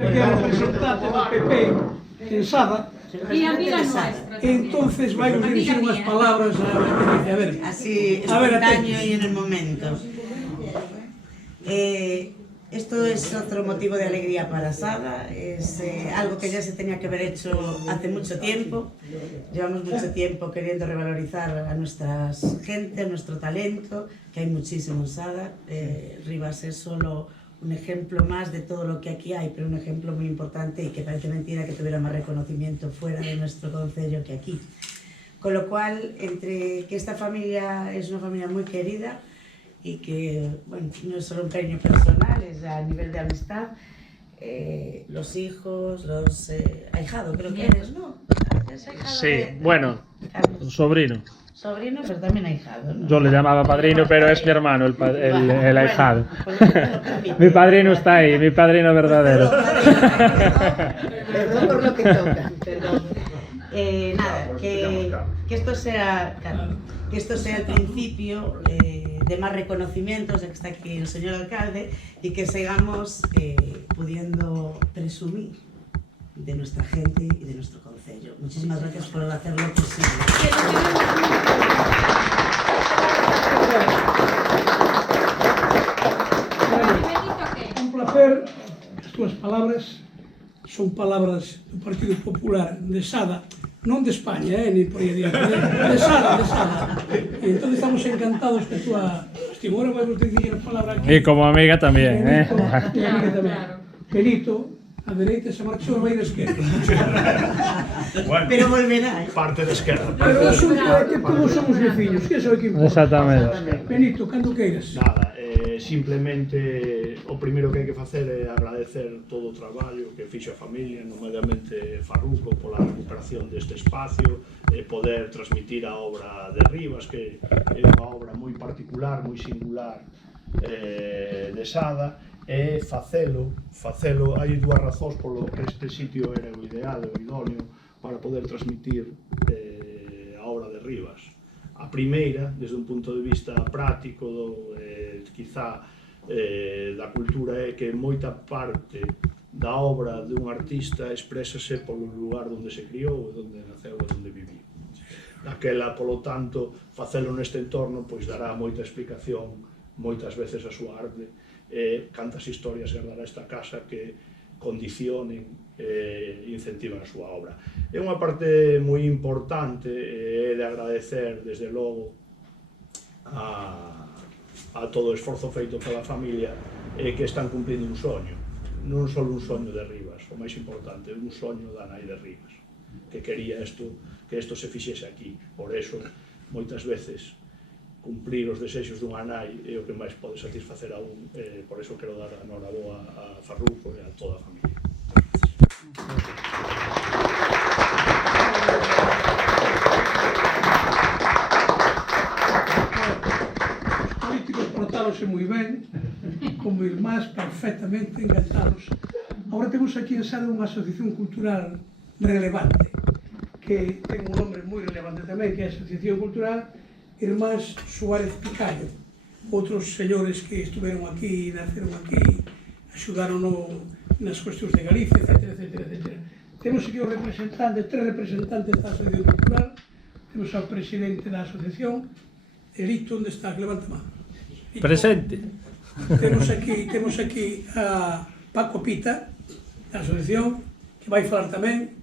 que é representante do PP en Sada, Y amiga nuestra. entonces vai nos dirigir unhas palabras a ver. Así, espontáneo y en el momento. Esto es otro motivo de alegría para Sada, es algo que ya se tenía que haber hecho hace mucho tiempo. Llevamos mucho tiempo queriendo revalorizar a nuestra gente, a nuestro talento, que hay muchísimo en Sada. Rivas es solo un ejemplo más de todo lo que aquí hay, pero un ejemplo muy importante y que parece mentira que tuviera más reconocimiento fuera de nuestro concello que aquí. Con lo cual, entre que esta familia es una familia muy querida y que, bueno, no es solo un cariño personal, es a nivel de amistad, los hijos, los ahijados, creo que eres, ¿no? ¿Es ahijado Sí, de bueno, Carlos? sobrino. Sobrino, pero también ahijado, ¿no? Yo le llamaba padrino, pero es mi hermano, el Bueno, ahijado. pues lo permite. Mi padrino está ahí, mi padrino verdadero. Perdón por lo que toca, perdón. Nada, que esto sea, claro, que esto sea el principio de más reconocimientos, ya que está aquí el señor alcalde, y que sigamos pudiendo presumir de nuestra gente y de nuestro concello. Muchísimas gracias por hacerlo posible. Un placer, as túas palabras son palabras do Partido Popular de Sada, non de España, ni por aí adiante, de Sada, de Sada. E entón estamos encantados que a túa estimora vai vos dirigir a palabra aquí. Y como amiga también, ¿eh? Benito, e amiga tamén. Benito, a dereita se marchou, vai da esquerda. Bueno, Pero volverá, parte de esquerda. Pero o asunto é que todos somos veciños, que é o que importa. Exactamente. Benito, cando queiras. Nada, simplemente o primeiro que hai que facer é agradecer todo o traballo que fixo a familia, nomeadamente Farruco, pola recuperación deste espacio, poder transmitir a obra de Rivas, que é unha obra moi particular, moi singular de Sada, e facelo, hai dúas razóns polo que este sitio era o ideal, o idóneo, para poder transmitir a obra de Rivas. A primeira, desde un punto de vista práctico, quizá da cultura, é que moita parte da obra dun artista exprésase polo lugar onde se criou, onde naceu e onde viviu. Daquela, polo tanto, facelo neste entorno pois dará moita explicación moitas veces a súa arte e cantas historias gardará esta casa que condicionen e incentivan a súa obra. É unha parte moi importante e de agradecer desde logo a todo o esforzo feito pola familia que están cumplindo un soño, non só un soño de Rivas, o máis importante, un soño da nai de Rivas, que quería que isto se fixese aquí. Por eso, moitas veces, cumplir os desexos dunha nai é o que máis pode satisfacer a un, por eso quero dar a noraboa a Farruco e a toda a familia. Os políticos portáronse moi ben, como irmás, perfectamente encantados. Agora temos aquí en Sada unha asociación cultural relevante, que ten un nombre moi relevante tamén, que é a Asociación Cultural Irmás Suárez Picayo. Outros señores que estuveron aquí, naceron aquí, axudaron nas cuestións de Galicia, etc, etc, etc. Temos aquí os representantes, tres representantes da Asociación Cultural, temos ao presidente da asociación, Elito, onde está? Que levanta a mano. Presente. Temos aquí a Paco Pita, da asociación, que vai falar tamén.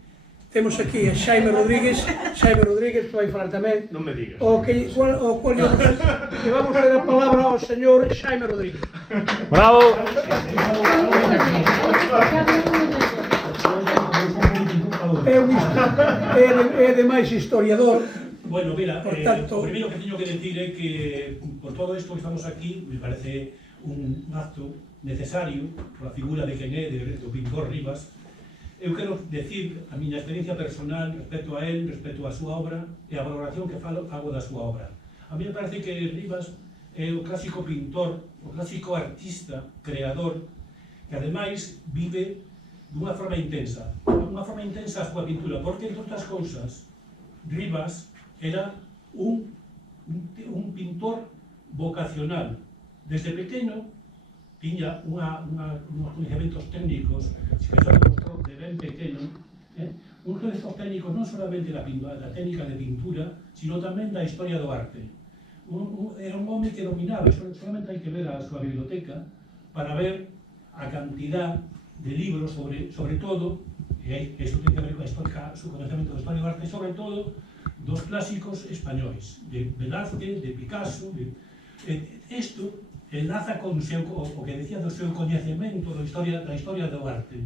Temos aquí a Xaime Rodríguez, que vai falar tamén. Non me digas. Que vamos a dar a palabra ao señor Xaime Rodríguez. ¡Bravo! É demais historiador. Bueno, mira, Por tanto, o primeiro que teño que decir é que por todo isto que estamos aquí me parece un acto necesario por a figura de quen é do pintor Rivas. Eu quero decir a miña experiencia personal respecto a él, respecto a súa obra e a valoración que fago da súa obra. A mí me parece que Rivas é o clásico pintor, o clásico artista, creador, que ademais vive dunha forma intensa a súa pintura, porque, entre outras cousas, Rivas era un pintor vocacional. Desde pequeno tiña unos conocimientos técnicos que se demostró de ben pequeno, unos conocimientos técnicos non solamente da técnica de pintura, sino tamén da historia do arte. Era un home que dominaba, solamente hai que ver a súa biblioteca para ver a cantidad de libros sobre todo, e isto ten que ver con a su conocimiento da historia do arte, sobre todo dos clásicos españois, de Velázquez, de Picasso. Isto enlaza con o que decía do seu coñecemento da historia do arte.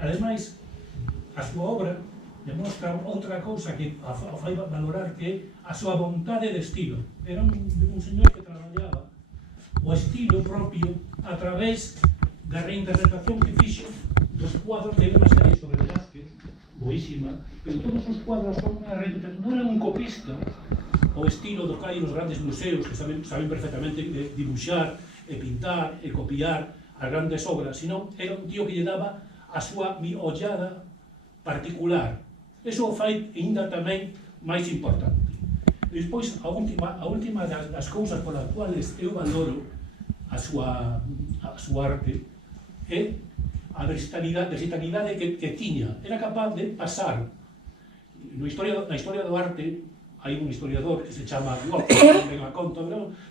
Ademais, a súa obra demostra outra cousa que a fai valorar, que é a súa vontade de estilo. Era un señor que traballaba o estilo propio a través da reinterpretación que fixo dos cuadros de unha serie sobre Velázquez, boísima, pero todos os cuadros son unha reinterpretación, non era un copista, o estilo do que hai nos grandes museos que saben perfectamente dibuixar, e pintar, e copiar as grandes obras, sino era un tío que lle daba a súa ollada particular. Eso o fai ainda tamén máis importante. Despois, a última das cousas polas cuales eu valoro a súa arte é a versatilidade que tiña. Era capaz de pasar. Na historia do arte hai un historiador que se chama Wolf,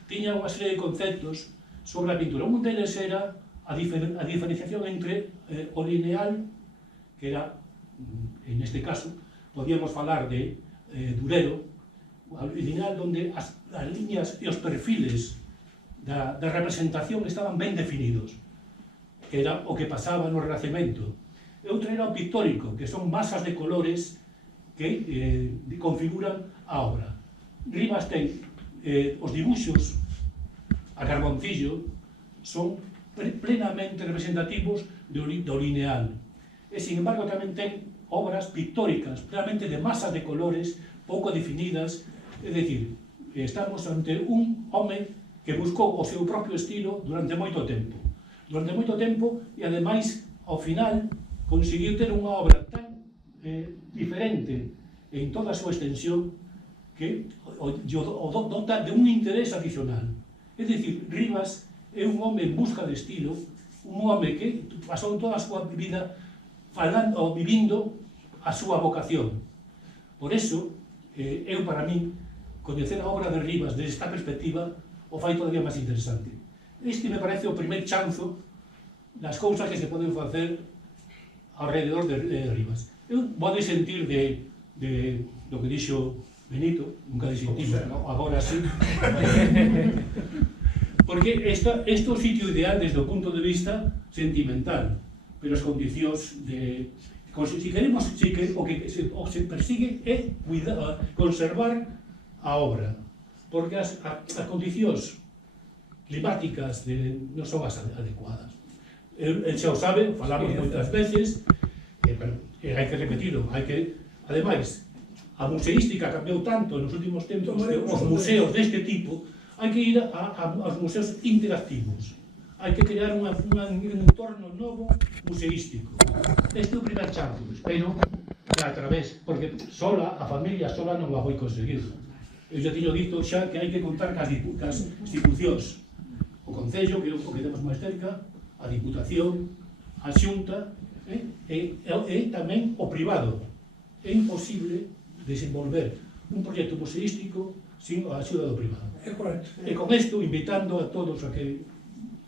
tiña unha serie de conceptos sobre a pintura. Un deles era a diferenciación entre o lineal, que era, en este caso, podíamos falar de Durero, o lineal onde as liñas e os perfiles da representación estaban ben definidos, que era o que pasaba no Renacemento. E outro era o pictórico, que son masas de colores que configuran a obra. Rivas ten os dibuixos a carboncillo, son plenamente representativos do lineal. E, sin embargo, tamén ten obras pictóricas, realmente de masas de colores pouco definidas. É dicir, estamos ante un home que buscou o seu propio estilo durante moito tempo. E, ademais, ao final, conseguiu ter unha obra tan diferente en toda a súa extensión que o dota de un interés adicional. É dicir, Rivas é un home en busca de estilo, un home que pasou toda a súa vida falando ou vivindo a súa vocación. Por eso, eu, para min, coñecer a obra de Rivas desde esta perspectiva o fai todavía máis interesante. Este me parece o primer chanzo das cousas que se poden facer alrededor de Rivas. Eu vou sentir do que dixo Benito, nunca disentimos, agora sí, porque este é o sitio ideal desde o punto de vista sentimental, pero as condicións de... Si queremos, o que se persigue é conservar a obra, porque as condicións climáticas non son as adecuadas. El xa o sabe, falamos moitas veces, e hai que repetirlo, ademais, a museística cambiou tanto nos últimos tempos que os museos deste tipo hai que ir aos museos interactivos. Hai que crear un entorno novo museístico. Este é o primer chanzo, espero que a través, porque a familia sola non a vai conseguir. Eu xa tiño dito xa que hai que contar cas institucións. O Concello, que é o que temos máis cerca, a Diputación, a Xunta, e tamén o privado. É imposible desenvolver un proxecto museístico sin a axuda do privado. É correcto. E con isto, invitando a todos a que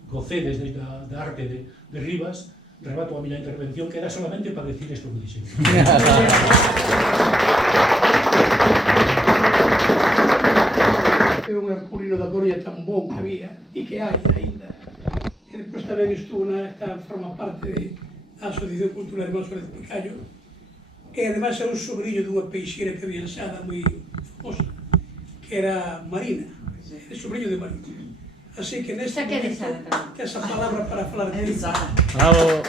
gocedes da arte de Rivas, rebato a miña intervención, que era solamente para decir isto que dixen. É un Herculino da Coruña tan bon que había e que hai ainda. E depois tamén forma parte da Asociación Cultural Irmán Suárez Picayo, e ademais é un sobrinho dunha peixeira que había ensada moi famosa, que era Marina, é sobrinho de Marina. Así que neste momento, que esa palabra para falar de esa. Bravo.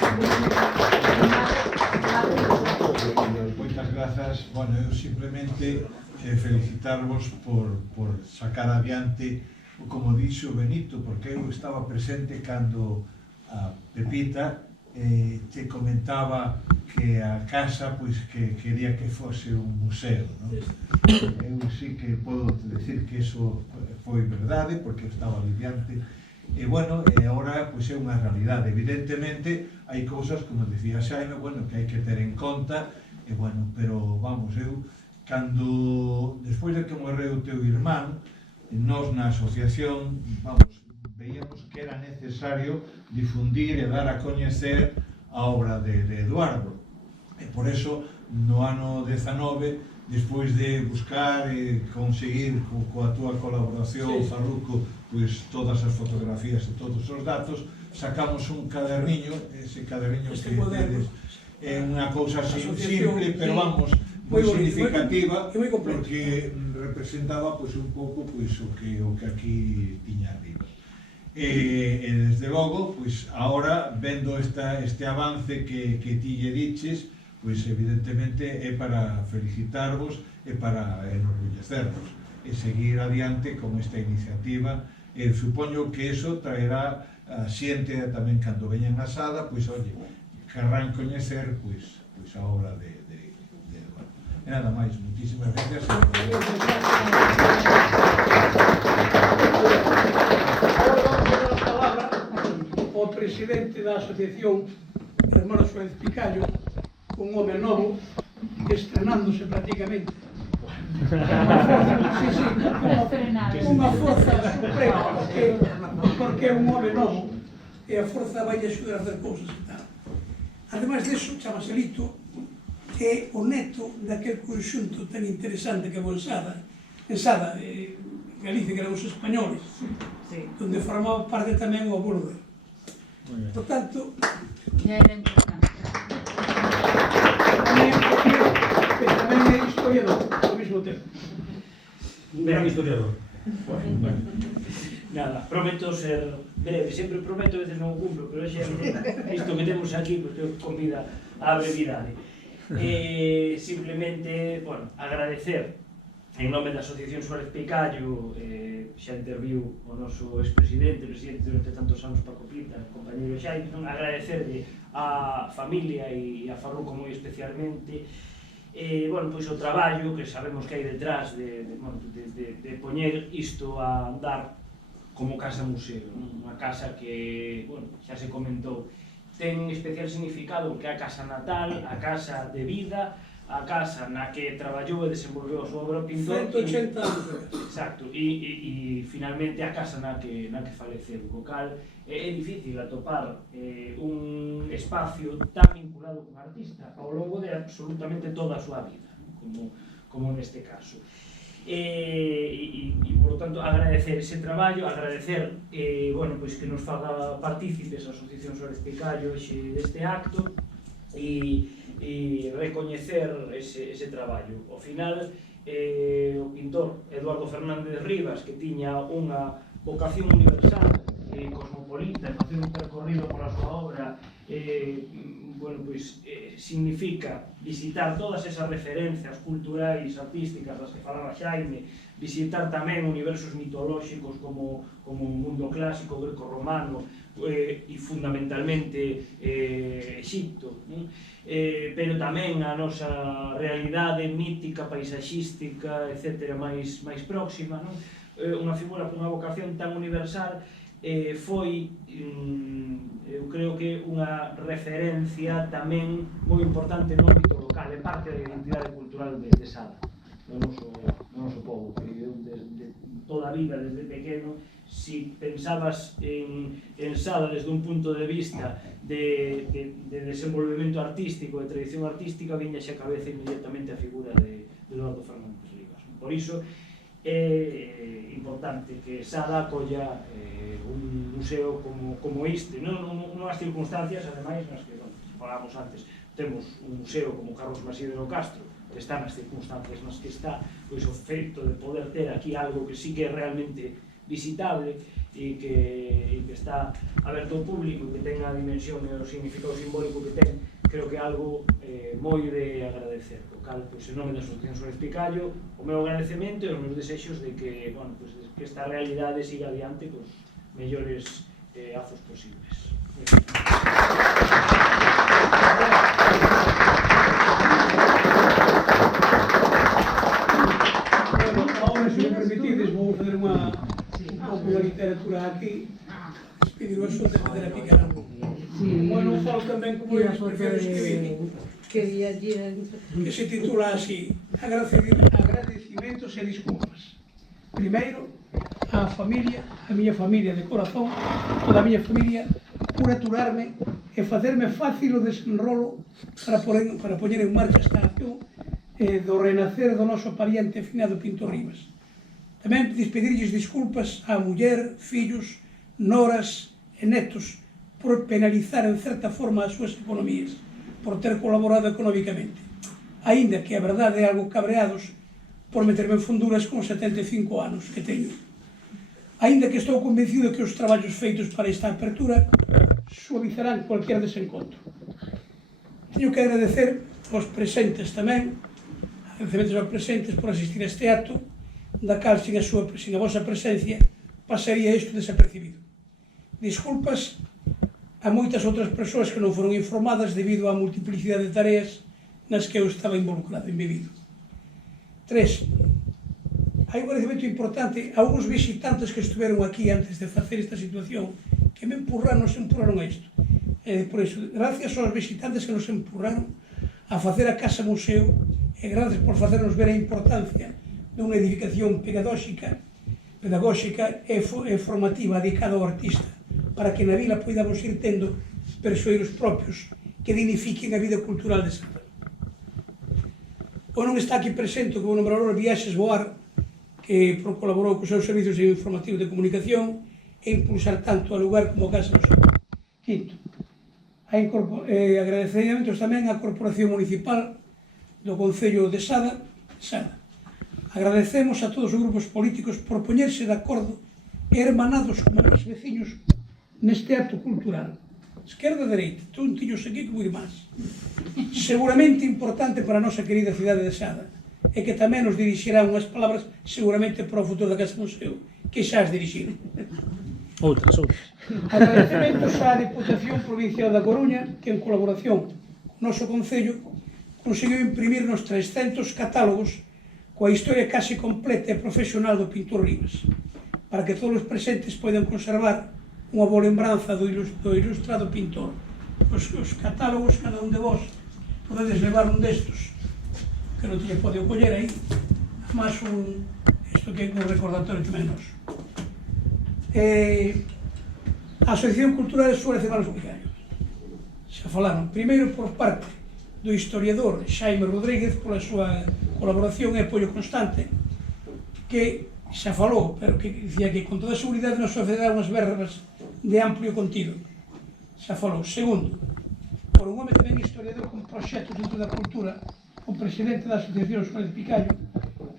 Moitas grazas. Bueno, eu simplemente felicitarvos por sacar adiante, como dixo Benito, porque eu estaba presente cando a Pepita te comentaba que a casa que quería que fose un museo, non? Eu sí que podo decir que eso foi verdade, porque eu estaba aliviante, E, bueno, agora pois, é unha realidade. Evidentemente, hai cousas, como decía Xaime, bueno, que hai que ter en conta, e, bueno, pero, vamos, eu, cando, despois de que morreu o teu irmán, nós na asociación, vamos, veíamos que era necesario difundir e dar a coñecer a obra de Eduardo. E por eso, no ano 19, despois de buscar e conseguir coa túa colaboración, Farruco, pois todas as fotografías e todos os datos, sacamos un caderniño, ese caderniño que tedes, é unha cousa simple, pero vamos, moi significativa, porque representaba pois un pouco pois o que aquí tiña arriba. E desde logo, pois agora vendo este avance que ti lle diches, pois evidentemente é para felicitarvos e para enorgullecervos e seguir adiante con esta iniciativa. E supoño que eso traerá a xente tamén cando veñan a Sada, pois oye, querrán coñecer pois a obra de Eduardo. E nada máis, muchísimas gracias. O presidente da Asociación Hermanos Suárez Picallo, un home novo, estrenándose prácticamente. Unha forza suprema, porque é un home novo e a forza vai axudar a facer cousas e tal. Ademais disso, chamase Lito, é o neto daquel conxunto tan interesante que é o Ensada, Galicia, que eran os españoles, donde formaba parte tamén o abuelo. Por tanto, Ya era importante. que tamén é historiador ao mesmo tempo. Un gran historiador. Nada, prometo ser breve, sempre prometo, a veces non cumplo, pero xa isto que temos aquí, pues, convida á brevidade. Simplemente, bueno, agradecer en nome da Asociación Suárez Picallo, xa interviu o noso expresidente, presidente durante tantos anos Paco Pita, compañeiro Xaime, agradecerle á familia e a Farruco moi especialmente, bueno, pois o traballo que sabemos que hai detrás de poñer isto a andar como casa museo, unha casa que, bueno, xa se comentou, ten especial significado que é a casa natal, a casa de vida, a casa na que traballou e desenvolveu a súa obra o pintor. 180 anos. Exacto, e finalmente a casa na que faleceu, co cal é difícil atopar un espacio tan vinculado con artista ao longo de absolutamente toda a súa vida, como neste caso. E por lo tanto agradecer ese traballo, agradecer bueno, pois que nos faga partícipes a Asociación Suárez Picallo deste acto e recoñecer ese traballo. Ao final, o pintor Eduardo Fernández Rivas, que tiña unha vocación universal, cosmopolita, facer un percorrido pola súa obra, bueno, pois, significa visitar todas esas referencias culturais, artísticas das que falaba Xaime, visitar tamén universos mitolóxicos como o mundo clásico greco-romano e fundamentalmente Egipto, pero tamén a nosa realidade mítica, paisaxística, etc., máis próxima. Unha figura con unha vocación tan universal foi, eu creo que unha referencia tamén moi importante no ámbito local, é parte da identidade cultural de Sada, do noso povo, que desde toda a vida, desde pequeno, si pensabas en Sada desde un punto de vista de desenvolvemento artístico, de tradición artística, viñaxe a cabeza inmediatamente a figura de Eduardo Fernández Rivas. Por iso, é importante que Sada acolla un museo como este, non as circunstancias, ademais, nas que falamos antes, temos un museo como Carlos Maside no Castro, que está nas circunstancias nas que está, pois o feito de poder ter aquí algo que sí que é realmente visitable e que está aberto ao público e que ten a dimensión e o significado simbólico que ten, creo que é algo moi de agradecer. O cal, pois, en nome da Asociación Suárez Picallo, o meu agradecemento e os meus desexos de que, bueno, pois, que esta realidade siga adiante cos mellores azos posibles. Bueno, ahora, se me permitides, vou fazer un pouco de literatura aquí. prefiero escribir, que se titula así: Agradecimentos e disculpas. Primeiro, a miña familia de corazón, toda a miña familia, por aturarme e facerme fácil o desenrolo para poñer en marcha esta acción do renacer do noso pariente finado Pintor Rivas. Tamén despedirlles disculpas á muller, fillos, noras e netos por penalizar en certa forma as súas economías, por ter colaborado económicamente, aínda que a verdade é algo cabreados por meterme en funduras con 75 anos que teño. Aínda que estou convencido que os traballos feitos para esta apertura suavizarán cualquier desencontro. Teño que agradecer aos presentes tamén, agradecementos aos presentes por asistir a este acto, da cal sin a vosa presencia pasaría isto desapercibido. Disculpas a moitas outras persoas que non foron informadas debido á multiplicidade de tareas nas que eu estaba involucrado, embebido. 3. Hai un agradecemento importante a uns visitantes que estuveron aquí antes de facer esta situación, que me empurraron a isto. Por iso, gracias aos visitantes que nos empurraron a facer a Casa Museo, e gracias por facernos ver a importancia dunha edificación pedagóxica e formativa dedicada ao artista, para que na vila poidamos ir tendo persoeiros propios que dignifiquen a vida cultural de Santa. O non está aquí presente o nombrador Viaxes Boar, que colaborou cos seus servizos informativos de comunicación e impulsar tanto o lugar como a Casa Museo. Quinto, agradecementos tamén á Corporación Municipal do Concello de Sada. Agradecemos a todos os grupos políticos por poñerse de acordo e hermanados como os veciños neste acto cultural. Esquerda e dereita, tontillos aquí como irmás. Seguramente importante para a nosa querida cidade de Sada, e que tamén nos dirixirán unhas palabras seguramente para o futuro da Casa Museo, que xa as dirixiron. Outras. Agradecementos á Diputación Provincial da Coruña, que en colaboración co noso Concello conseguiu imprimirnos 300 catálogos coa historia case completa e profesional do Pintor Rivas, para que todos os presentes poidan conservar unha boa lembranza do ilustrado pintor. Os catálogos, cada un de vos podedes levar un destos, que non te pode coller aí, máis isto que é un recordatorio tamén noso. A Asociación Cultural Suárez de Malos Vicario. Xa falaron, primeiro por parte do historiador Xaime Rodríguez, pola súa colaboración e apoio constante, que xa falou, pero que dicía que con toda a seguridade nos ofrecerá unhas verbas de amplio contido. Xa falou. Segundo, por un home tamén historiador con proxectos dentro da cultura, o presidente da Asociación Suárez Picallo,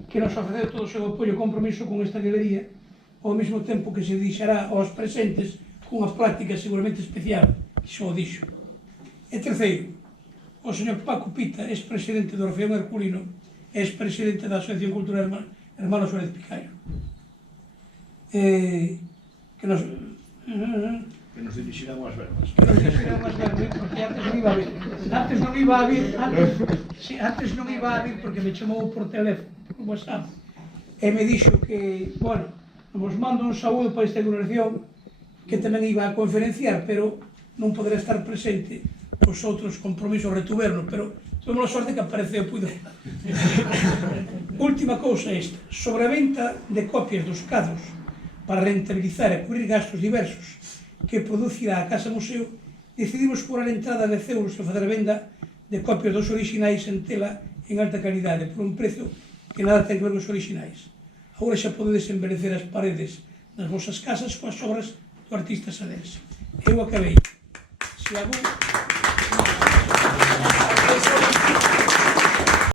que nos ofreceu todo o seu apoio e compromiso con esta galería, ao mesmo tempo que se deixará aos presentes cunha práctica seguramente especial, que xa o dixo. E terceiro, o señor Paco Pita, ex-presidente do Orfeón Herculino, ex-presidente da Asociación Cultural Hermanos Suárez Picallo, que nos dirixirán unhas verbas. Porque antes non iba a vir porque me chamou por teléfono, por WhatsApp, e me dixo que, bueno, vos mando un saúdo para esta inauguración, que tamén iba a conferenciar, pero non poderá estar presente os outros compromisos retuvernos, pero tuvemos a sorte que apareceu, puido. Última cousa esta, sobre a venta de copias dos cadros para rentabilizar e cubrir gastos diversos que producirá a Casa Museo, decidimos cobrar entrada de 10 euros e fazer a venda de copias dos orixinais en tela en alta calidade, por un prezo que nada ten que ver con os orixinais. Agora xa podedes embelecer as paredes das vosas casas coas obras do artista sadense. Eu acabei. Se algún...